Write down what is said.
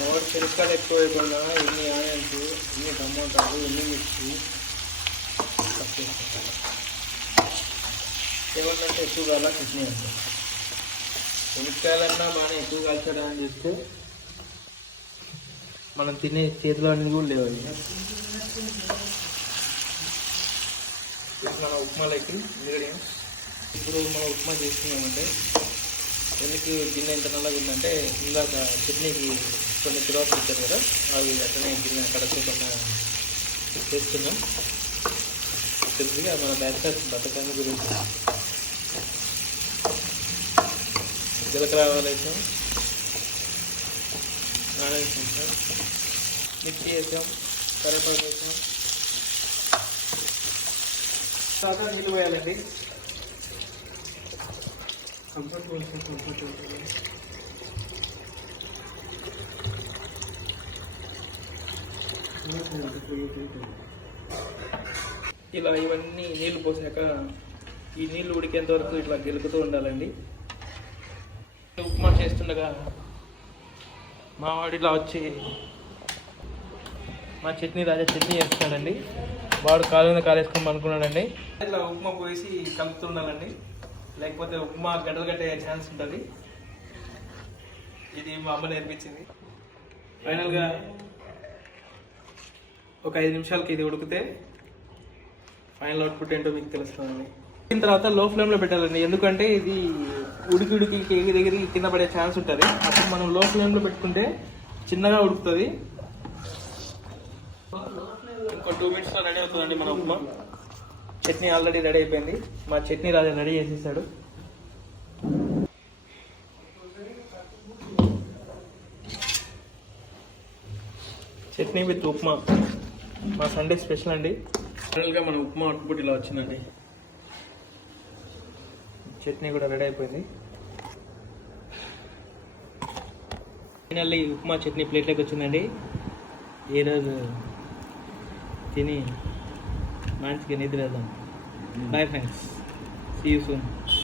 ఎవరు చిరకాయలు ఎక్కువ వేయకుండా ఎన్ని ఆనియన్స్, ఎన్ని టమోటాలు, ఎన్ని మిర్చి ఏమంటే ఎక్కువగా అలా చట్నీ అంటే శనక్కాయలన్నా బాగా ఎక్కువ కాల్చడానికి చేస్తే మనం తినే చేతిలో అన్నీ కూడా లేవు అవి. మన ఉప్మాలోకి ఇంగ్రీడియంట్స్ ఇప్పుడు మనం ఉప్మా చేసుకున్నామంటే ఎందుకు గిన్నె ఎంత నల్లగా ఉందంటే ఇందాక చట్నీకి కొన్ని తిరువాతలు ఇచ్చారు కదా, అవి అట్లనే గిన్నె కడగకుండా చేస్తున్నాం. తెలిసిగా మన బ్యాచిలర్స్ బతకాన్ని గురించి జీలకర్ర ఆవాలు వేసాం, ఆనియన్స్ వేసాం, మిర్చి వేసాం, కరివేపాకు వేసాం. తర్వాత నీళ్ళు పోయాలండి. ఇలా ఇవన్నీ నీళ్ళు పోసాక ఈ నీళ్ళు ఉడికేంత వరకు ఇట్లా గెలుపుతూ ఉండాలండి. ఉప్మా చేస్తుండగా మా వాడు ఇలా వచ్చి మా చట్నీ రాజా చట్నీ చేస్తున్నాడండి. వాడు కాలు మీద కాలేసుకొని అనుకున్నాడండి. ఇట్లా ఉప్మా పోసి కలుపుతూ ఉండాలండి, లేకపోతే ఉప్మా గడ్డలు కట్టే ఛాన్స్ ఉంటుంది. ఇది మా అమ్మ నేర్పించింది. ఫైనల్గా ఒక 5 నిమిషాలకి ఇది ఉడికితే ఫైనల్ అవుట్పుట్ ఏంటో మీకు తెలుస్తుందండి. దీని తర్వాత లో ఫ్లేమ్లో పెట్టాలండి, ఎందుకంటే ఇది ఉడికి ఎగిరి కింద పడే ఛాన్స్ ఉంటుంది. అప్పుడు మనం లో ఫ్లేమ్లో పెట్టుకుంటే చిన్నగా ఉడుకుతుంది. ఇంకో 2 మినిట్స్లో రెడీ అవుతుందండి మన ఉప్మా. చట్నీ ఆల్రెడీ రెడీ అయిపోయింది. మా చట్నీ రాజా రెడీ చేసేసాడు. చట్నీ విత్ ఉప్మా మా సండే స్పెషల్ అండి. ఫైనల్గా మన ఉప్మా అవుట్పుట్ ఇలా వచ్చిందండి. చట్నీ కూడా రెడీ అయిపోయింది. ఫైనల్లీ ఉప్మా చట్నీ ప్లేట్లోకి వచ్చిందండి. ఈరోజు తిని మంచిగా నిద్ర వేద్దాం. Bye friends, see you soon.